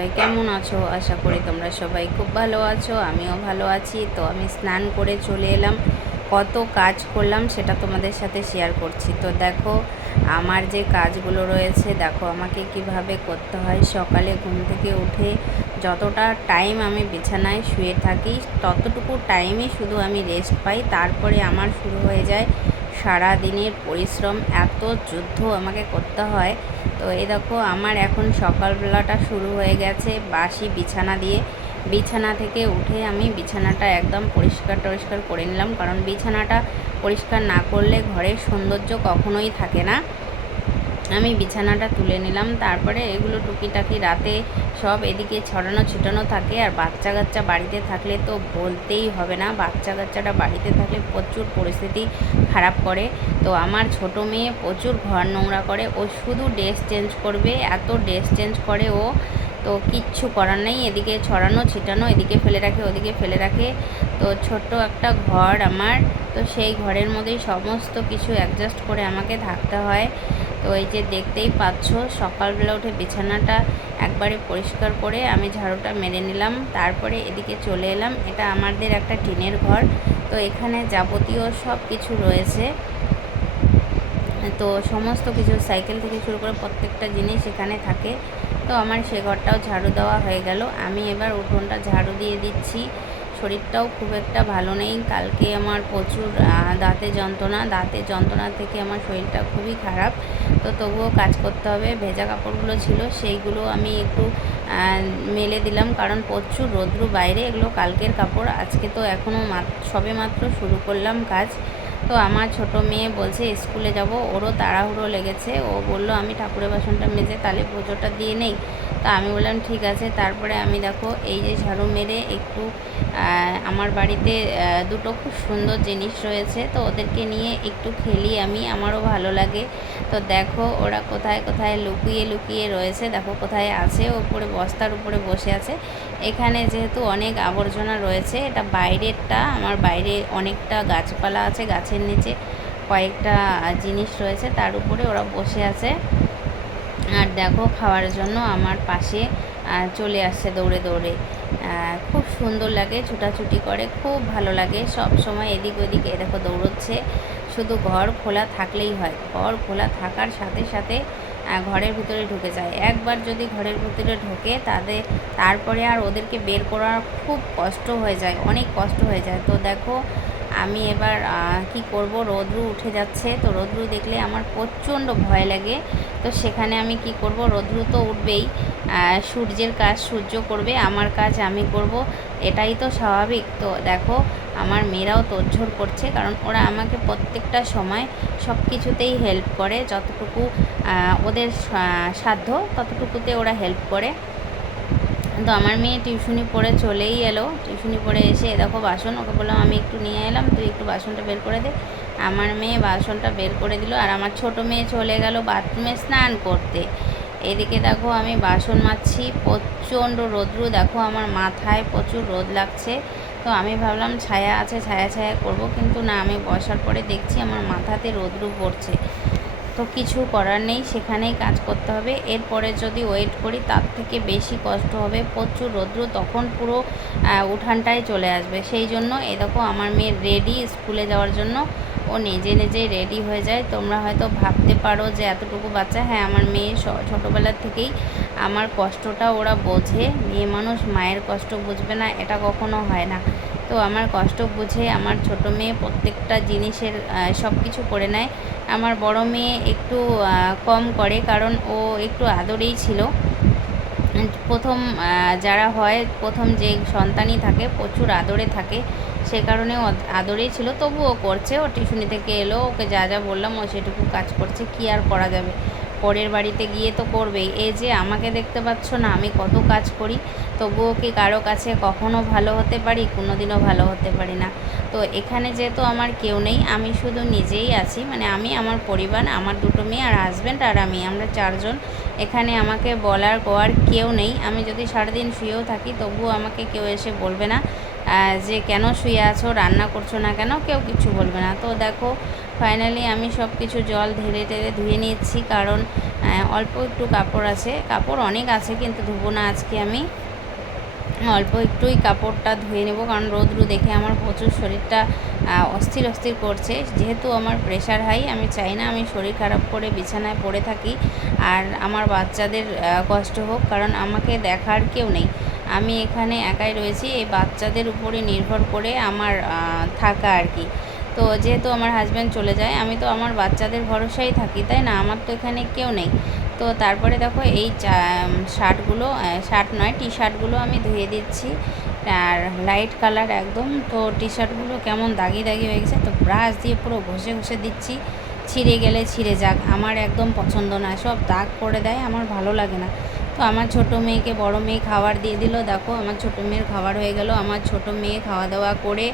সবাই কেমন আছো? আশা করি তোমরা সবাই খুব ভালো আছো, আমিও ভালো আছি। তো আমি স্নান করে চলে এলাম। কত কাজ করলাম সেটা তোমাদের সাথে শেয়ার করছি। তো দেখো, আমার যে কাজগুলো রয়েছে, দেখো আমাকে কীভাবে করতে হয়। সকালে ঘুম থেকে উঠে যতটা টাইম আমি বিছানায় শুয়ে থাকি, ততটুকু টাইমে শুধু আমি রেস্ট পাই। তারপরে আমার শুরু হয়ে যায় সারা দিনের পরিশ্রম। এত যুদ্ধ আমাকে করতে হয় তো এই দেখো, আমার এখন সকালবেলাটা শুরু হয়ে গেছে বাসি বিছানা দিয়ে। বিছানা থেকে উঠে আমি বিছানাটা একদম পরিষ্কার টরিষ্কার করে নিলাম, কারণ বিছানাটা পরিষ্কার না করলে ঘরের সৌন্দর্য কখনোই থাকে না। আমি বিছানাটা তুলে নিলাম। তারপরে এগুলো টুকিটাকি রাতে সব এদিকে ছড়ানো ছিটানো থাকে আর বাচ্চা কাচ্চা বাড়িতে থাকলে তো বলতেই হবে না। বাচ্চা কাচ্চাটা বাড়িতে থাকলে প্রচুর পরিস্থিতি খারাপ করে। তো আমার ছোট মেয়ে প্রচুর ঘর নোংরা করে। ও শুধু ড্রেস চেঞ্জ করবে, এত ড্রেস চেঞ্জ করে ও। তো কিচ্ছু করার নেই। এদিকে ছড়ানো, ছিটানো, এদিকে ফেলে রাখে, ওদিকে ফেলে রাখে। তো ছোট্ট একটা ঘর আমার। তো সেই ঘরের মধ্যেই সমস্ত কিছু অ্যাডজাস্ট করে আমাকে থাকতে হয়। তো এই যে দেখতেই পাচ্ছ, সকালবেলা উঠে বিছানাটা একবারে পরিষ্কার করে আমি ঝাড়ুটা মেরে নিলাম। তারপরে এদিকে চলে এলাম। এটা আমাদের একটা টিনের ঘর। তো এখানে যাবতীয় সব কিছু রয়েছে। তো সমস্ত কিছু, সাইকেল থেকে শুরু করে প্রত্যেকটা জিনিস এখানে থাকে। তো আমার সে ঘরটাও ঝাড়ু দেওয়া হয়ে গেল। আমি এবার উঠোনটা ঝাড়ু দিয়ে দিচ্ছি। শরীরটাও খুব একটা ভালো নেই। কালকে আমার প্রচুর দাঁতে যন্ত্রণা। দাঁতে যন্ত্রণা থেকে আমার শরীরটা খুবই খারাপ। তো তবুও কাজ করতে হবে। ভেজা কাপড়গুলো ছিল, সেইগুলো আমি একটু মেলে দিলাম কারণ প্রচুর রোদ্রু বাইরে। এগুলো কালকের কাপড়, আজকে তো এখনও সবে মাত্র শুরু করলাম কাজ। তো আমার ছোট মেয়ে বলছে, স্কুলে যাব। ওরও তাড়াহুড়ো লেগেছে। ও বলল, আমি ঠাকুরের বাসনটা মেজে তালে পুজোটা দিয়ে নেই। তা আমি বললাম, ঠিক আছে। তারপরে আমি দেখো, এই যে ঝাড়ু মেরে একটু আমার বাড়িতে দুটো খুব সুন্দর জিনিস রয়েছে, তো ওদেরকে নিয়ে একটু খেলি আমি, আমারও ভালো লাগে। তো দেখো ওরা কোথায় কোথায় লুকিয়ে লুকিয়ে রয়েছে, দেখো কোথায় আছে ওপরে বস্তার উপরে বসে আছে। এখানে যেহেতু অনেক আবর্জনা রয়েছে, এটা বাইরেরটা, আমার বাইরে অনেকটা গাছপালা আছে, গাছের নিচে কয়েকটা জিনিস রয়েছে, তার উপরে ওরা বসে আছে। আর দেখো খাওয়ার জন্য আমার পাশে চলে আসছে দৌড়ে দৌড়ে। খুব সুন্দর লাগে, ছুটাছুটি করে, খুব ভালো লাগে। সব সময় এদিক ওদিক এ দেখো দৌড়চ্ছে। শুধু ঘর খোলা থাকলেই হয়। ঘর খোলা থাকার সাথে সাথে ঘরের ভিতরে ঢুকে যায়। একবার যদি ঘরের ভিতরে ঢোকে তাদের তারপরে আর ওদেরকে বের করার খুব কষ্ট হয়ে যায়, অনেক কষ্ট হয়ে যায়। তো দেখো আমি এবার কি করব? রোদ্রু উঠে যাচ্ছে। তো রোদ্রু দেখলে আমার প্রচণ্ড ভয় লাগে। তো সেখানে আমি কি করব? রোদ্রু তো উঠবেই। সূর্যের কাজ সূর্য করবে, আমার কাজ আমি করব। এটাই তো স্বাভাবিক। তো দেখো, আমার মেয়েরাও তোড়ঝোড় করছে, কারণ ওরা আমাকে প্রত্যেকটা সময় সব কিছুতেই হেল্প করে। যতটুকু ওদের সাধ্য, ততটুকুতে ওরা হেল্প করে। তো আমার মেয়ে টিউশনি পড়ে চলেই এলো। টিউশনি পড়ে এসে দেখো বাসন, ওকে বললাম আমি একটু নিয়ে এলাম, তুই একটু বাসনটা বের করে দে। আমার মেয়ে বাসনটা বের করে দিল আর আমার ছোট মেয়ে চলে গেল বাথরুমে স্নান করতে। এদিকে দেখো আমি বাসন মাজছি, প্রচণ্ড রোদ্রু, দেখো আমার মাথায় প্রচুর রোদ লাগছে। তো আমি ভাবলাম ছায়া আছে, ছায়া ছায়া করব, কিন্তু না, আমি বসার পরে দেখছি আমার মাথাতে রোদ্রু পড়ছে। তো কিছু করার নেই, সেখানেই কাজ করতে হবে। এরপরে যদি ওয়েট করি, তার থেকে বেশি কষ্ট হবে। প্রচুর রৌদ্র, তখন পুরো উঠানটায় চলে আসবে। সেই জন্য এ দেখো, আমার মেয়ে রেডি স্কুলে যাওয়ার জন্য। ও নিজে নিজেই রেডি হয়ে যায়। তোমরা হয়তো ভাবতে পারো যে এতটুকু বাচ্চা। হ্যাঁ আমার মেয়ে ছোটোবেলার থেকেই আমার কষ্টটা ওরা বোঝে। মেয়ে মানুষ, মায়ের কষ্ট বুঝবে না, এটা কখনো হয় না। তো আমার কষ্ট বুঝে আমার ছোট মেয়ে প্রত্যেকটা জিনিসের সব কিছু করে নেয়। আমার বড় মেয়ে একটু কম করে, কারণ ও একটু আদরেই ছিল। প্রথম যারা হয়, প্রথম যে সন্তানই থাকে, প্রচুর আদরে থাকে, সে কারণে আদরেই ছিল। তবু ও করছে, ও টিউশনি থেকে এলো, ওকে যা যা বললাম, ও সেটুকু কাজ করছে, কি আর করা যাবে? পরের বাড়িতে গিয়ে তো করবেই। এই যে আমাকে দেখতে পাচ্ছ না, আমি কত কাজ করি, তবুও কি কারও কাছে কখনো ভালো হতে পারি কোনো দিনও ভালো হতে পারি না। তো এখানে যেহেতু আমার কেউ নেই, আমি শুধু নিজেই আছি মানে আমি, আমার পরিবার, আমার দুটো মেয়ে আর হাজব্যান্ড আর আমি। আমরা চারজন। এখানে আমাকে বলার কোয়ার কেউ নেই। আমি যদি সারাদিন শুয়েও থাকি, তবুও আমাকে কেউ এসে বলবে না যে কেন শুয়ে আছো, রান্না করছ না কেন, কেউ কিছু বলবে না। তো দেখো ফাইনালি আমি সব কিছু জল ঢেলে টেলে ধুয়ে নিচ্ছি কারণ অল্প একটু কাপড় আছে। কাপড় অনেক আছে, কিন্তু ধুবো না আজকে আমি। অল্প একটুই কাপড়টা ধুয়ে নেব, কারণ রোদ্রু দেখে আমার প্রচুর শরীরটা অস্থির অস্থির করছে। যেহেতু আমার প্রেশার হাই আমি চাই না আমি শরীর খারাপ করে বিছানায় পড়ে থাকি। আর আমার বাচ্চাদের কষ্ট হোক, কারণ আমাকে দেখার কেউ নেই। আমি এখানে একাই রয়েছি, এই বাচ্চাদের উপরে নির্ভর করে আমার থাকা আর কি। তো যেহেতু আমার হাজব্যান্ড চলে যায়, আমি তো আমার বাচ্চাদের ভরসায় থাকি, তাই না? আমার তো এখানে কেউ নেই। তো তারপরে দেখো এই শার্টগুলো শার্ট নয় টি শার্টগুলো আমি ধুয়ে দিচ্ছি। আর লাইট কালার একদম, তো টি শার্টগুলো কেমন দাগি দাগি হয়ে গেছে, তো ব্রাশ দিয়ে পুরো ঘষে ঘষে দিচ্ছি। ছিঁড়ে গেলে ছিঁড়ে যাক, আমার একদম পছন্দ না, সব দাগ করে দেয়, আমার ভালো লাগে না। তো আমার ছোট মেয়েকে, বড় মেয়ে খাবার দিয়ে দিল, দেখো, আমার ছোট মেয়ের খাবার হয়ে গেল, আমার ছোট মেয়ে খাওয়া দাওয়া করে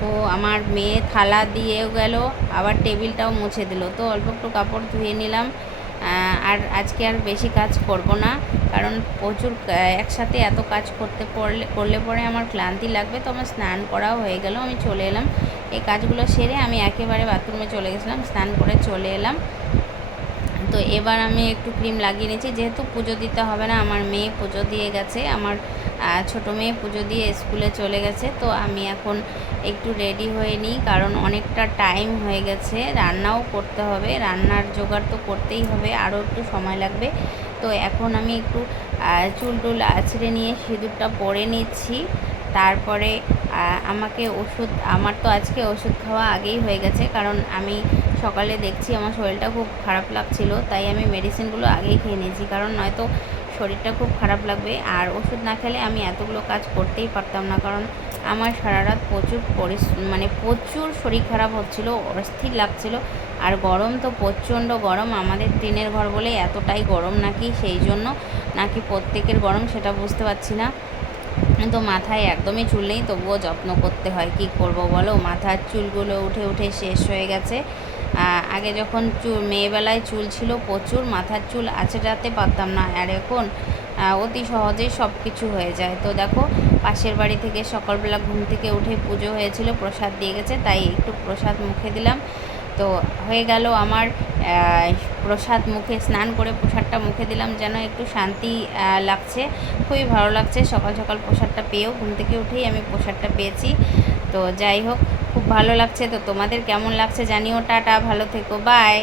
তো আমার মেয়ে থালা দিয়েও গেল, আবার টেবিলটাও মুছে দিল। তো অল্প একটু কাপড় ধুয়ে নিলাম। আর আজকে আর বেশি কাজ করব না, কারণ প্রচুর একসাথে এত কাজ করতে পড়লে, করলে পরে আমার ক্লান্তি লাগবে, তো আমার স্নান করাও হয়ে গেল। আমি চলে এলাম। এই কাজগুলো সেরে আমি একেবারে বাথরুমে চলে গেছিলাম, স্নান করে চলে এলাম। তো এবার আমি একটু ক্রিম লাগিয়ে নিয়েছি। যেহেতু পুজো দিতে হবে না, আমার মেয়ে পুজো দিয়ে গেছে। আমার ছোটো মেয়ে পুজো দিয়ে স্কুলে চলে গেছে। তো আমি এখন একটু রেডি হয়ে নিই, কারণ অনেকটা টাইম হয়ে গেছে। রান্নাও করতে হবে, রান্নার জোগাড় তো করতেই হবে, আরও একটু সময় লাগবে। তো এখন আমি একটু চুল টুল আছড়ে নিয়ে সিঁদুরটা পরে নিচ্ছি। তারপরে আমাকে ওষুধ, আমার তো আজকে ওষুধ খাওয়া আগেই হয়ে গেছে, কারণ আমি সকালে দেখছি আমার শরীরটা খুব খারাপ লাগছিল, তাই আমি মেডিসিনগুলো আগেই খেয়ে নিয়েছি, কারণ নয়তো শরীরটা খুব খারাপ লাগবে, আর ওষুধ না খেলে আমি এতগুলো কাজ করতেই পারতাম না, কারণ আমার সারা রাত প্রচুর পরিস মানে প্রচুর শরীর খারাপ হচ্ছিল, অস্থির লাগছিল, আর গরম তো প্রচণ্ড গরম, আমাদের টিনের ঘর বলে এতটাই গরম নাকি, সেই জন্য নাকি প্রত্যেকের গরম সেটা বুঝতে পারছি না। তো মাথায় একদমই চুল নেই, তবুও যত্ন করতে হয়। কি করব বলো? মাথার চুলগুলো উঠে উঠে শেষ হয়ে গেছে। আগে যখন চুল মেয়েবেলায় চুল ছিল প্রচুর, মাথার চুল আছে আঁচড়াতে পারতাম না। আর এখন অতি সহজেই সব কিছু হয়ে যায়। তো দেখো, পাশের বাড়ি থেকে সকালবেলা ঘুম থেকে উঠে পুজো হয়েছিল, প্রসাদ দিয়ে গেছে, তাই একটু প্রসাদ মুখে দিলাম। তো হয়ে গেল আমার প্রসাদ মুখে, স্নান করে প্রসাদটা মুখে দিলাম যেন একটু শান্তি লাগছে। খুবই ভালো লাগছে, সকাল সকাল প্রসাদটা পেয়েও ঘুম থেকে উঠেই আমি প্রসাদটা পেয়েছি। তো যাই হোক, খুব ভালো লাগছে। তো তোমাদের কেমন লাগছে জানিও। টাটা, ভালো থেকো, বাই।